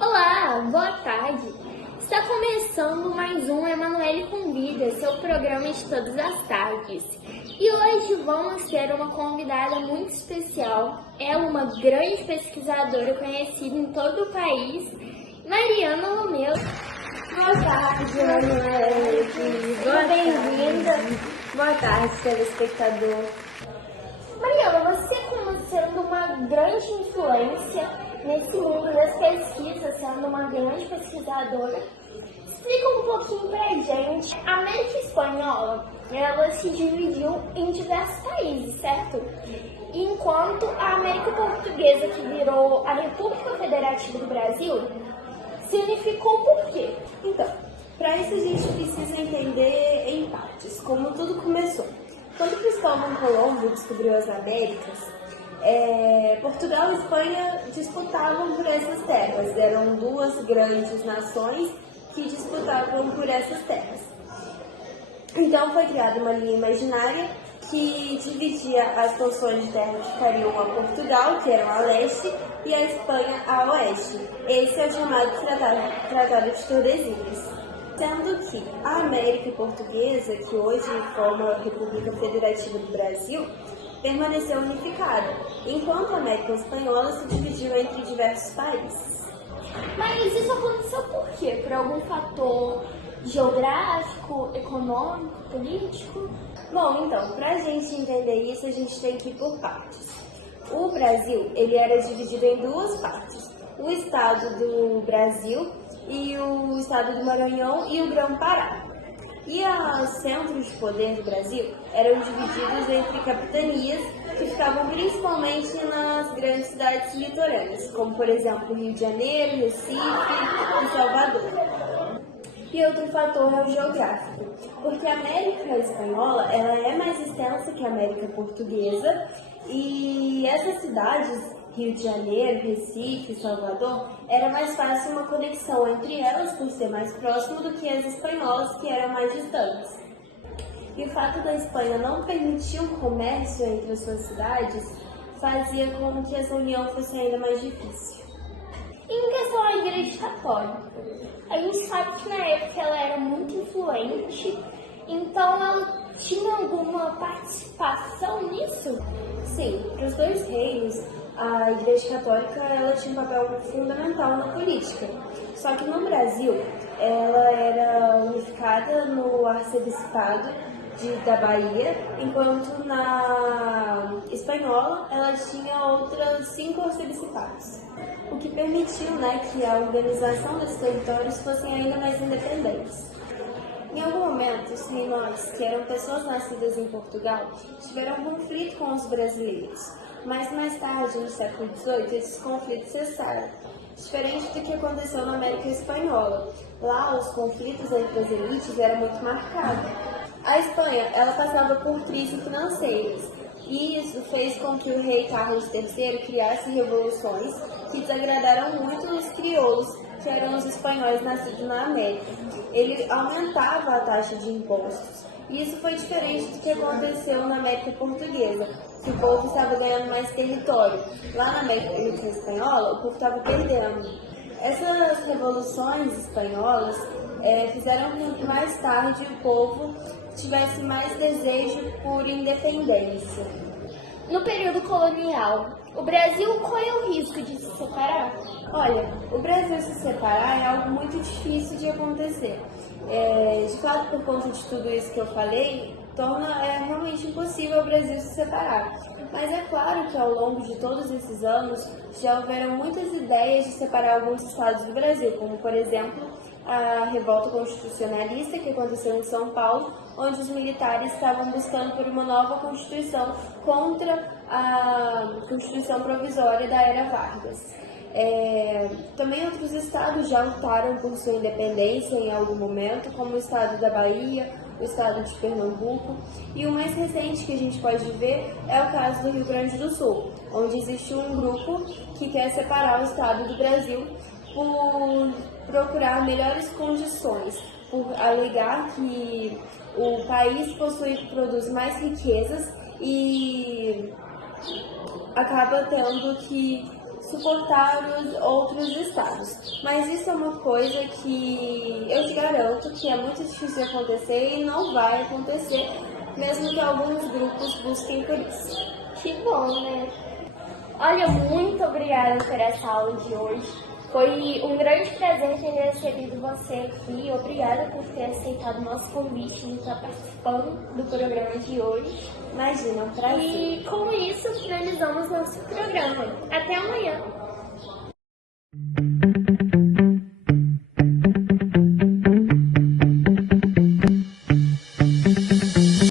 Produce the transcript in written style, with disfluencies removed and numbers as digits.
Olá, boa tarde. Está começando mais um Emanuele Convida, seu programa de todas as tardes. E hoje vamos ter uma convidada muito especial. Ela é uma grande pesquisadora conhecida em todo o país, Mariana Romeu. Boa tarde, Emanuele. Bem-vinda. Boa tarde, telespectador. Mariana, você como sendo uma grande influência nesse mundo das pesquisas, sendo uma grande pesquisadora, explica um pouquinho pra gente. A América Espanhola, ela se dividiu em diversos países, certo? Enquanto a América Portuguesa, que virou a República Federativa do Brasil, significou por quê? Então, para isso a gente precisa entender em partes como tudo começou. Quando Cristóvão Colombo descobriu as Américas, Portugal e Espanha disputavam por essas terras. Eram duas grandes nações que disputavam por essas terras. Então foi criada uma linha imaginária que dividia as porções de terra que ficariam a Portugal, que eram a leste, e a Espanha a oeste. Esse é o chamado Tratado de Tordesilhas. Sendo que a América Portuguesa, que hoje forma a República Federativa do Brasil, permaneceu unificada, enquanto a América Espanhola se dividiu entre diversos países. Mas isso aconteceu por quê? Por algum fator geográfico, econômico, político? Bom, então, para a gente entender isso, a gente tem que ir por partes. O Brasil, ele era dividido em duas partes. O estado do Brasil e o estado do Maranhão e o Grão-Pará. E os centros de poder do Brasil eram divididos entre capitanias que ficavam principalmente nas grandes cidades litorâneas, como por exemplo Rio de Janeiro, Recife e Salvador. E outro fator é o geográfico, porque a América Espanhola ela é mais extensa que a América Portuguesa e essas cidades, Rio de Janeiro, Recife e Salvador, era mais fácil uma conexão entre elas por ser mais próximo do que as espanholas, que eram mais distantes. E o fato da Espanha não permitir o comércio entre as suas cidades fazia com que essa união fosse ainda mais difícil. Em questão à Igreja Católica, a gente sabe que na época ela era muito influente, então ela tinha alguma participação nisso? Sim, para os dois reinos, a Igreja Católica ela tinha um papel fundamental na política. Só que no Brasil, ela era unificada no arcebispado da Bahia, enquanto na espanhola ela tinha outras 5 arcebiskados, o que permitiu que a organização desses territórios fossem ainda mais independentes. Em algum momento, os reinotes, que eram pessoas nascidas em Portugal, tiveram um conflito com os brasileiros, mas mais tarde, no século XVIII, esses conflitos cessaram, diferente do que aconteceu na América Espanhola. Lá, os conflitos entre as elites eram muito marcados. A Espanha, ela passava por crises financeiras, e isso fez com que o rei Carlos III criasse revoluções que desagradaram muito os crioulos, que eram os espanhóis nascidos na América. Ele aumentava a taxa de impostos, e isso foi diferente do que aconteceu na América Portuguesa, que o povo estava ganhando mais território. Lá na América Espanhola, o povo estava perdendo. Essas revoluções espanholas fizeram com que mais tarde o povo tivesse mais desejo por independência. No período colonial, o Brasil corre o risco de se separar? Olha, o Brasil se separar é algo muito difícil de acontecer. De fato, por conta de tudo isso que eu falei, torna realmente impossível o Brasil se separar. Mas é claro que ao longo de todos esses anos já houveram muitas ideias de separar alguns estados do Brasil, como por exemplo a revolta constitucionalista que aconteceu em São Paulo, onde os militares estavam buscando por uma nova constituição contra a Constituição Provisória da Era Vargas. Também outros estados já lutaram por sua independência em algum momento, como o estado da Bahia, o estado de Pernambuco, e o mais recente que a gente pode ver é o caso do Rio Grande do Sul, onde existe um grupo que quer separar o estado do Brasil por procurar melhores condições por alegar que o país produz mais riquezas e acaba tendo que suportar os outros estados. Mas isso é uma coisa que eu te garanto que é muito difícil de acontecer e não vai acontecer, mesmo que alguns grupos busquem por isso. Que bom, né? Olha, muito obrigada por essa aula de hoje. Foi um grande prazer ter recebido você aqui. Obrigada por ter aceitado o nosso convite e estar participando do programa de hoje. Imagina, um prazer. E com isso finalizamos nosso programa. Até amanhã!